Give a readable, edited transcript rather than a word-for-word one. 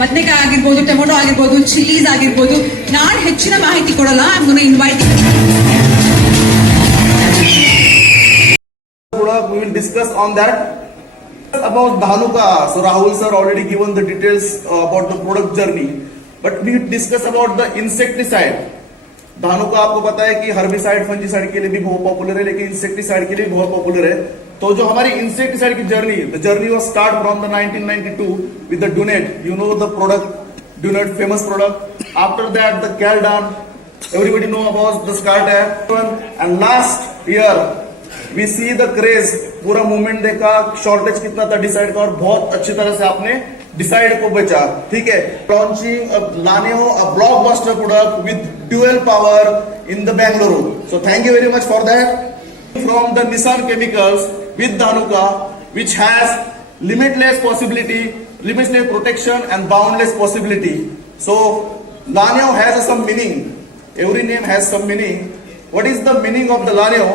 ಬದನೆಕಾಯಿ ಆಗಿರ್ಬೋದು, ಟೊಮೊಟೊ ಆಗಿರ್ಬೋದು, ಚಿಲ್ಲೀಸ್ ಆಗಿರ್ಬೋದು. ನಾನು ಹೆಚ್ಚಿನ ಮಾಹಿತಿ ಕೊಡಲ್ಲ. I am gonna invite. We will discuss on that. About Dhanuka, so Rahul sir already given the details about the product journey, but we discuss about the insecticide. Dhanuka आपको पता है कि हर्बिसाइड फंजीसाइड के लिए भी बहुत पॉपुलर है, लेकिन इंसेक्टिसाइड के लिए बहुत पॉपुलर है. तो जो हमारी इंसेक्टिसाइड की journey, the journey was start from the 1992 with the Dunet. You know the product Dunet, famous product. After that the Caldan, everybody know about the Scartap, and last year we see the craze. पूरा movement देखा, shortage कितना था decide का, और बहुत अच्छी तरह से आपने डिसाइड को बचा. ठीक है, लॉन्चिंग लाने हो अ blockbuster product with dual power in the Bengaluru. So thank you very much for that. From the Nissan Chemicals with Dhanuka, which has limitless possibility, limitless protection and boundless possibility. So Laneo has some meaning. Every name has some meaning. What is the meaning of the Laneo?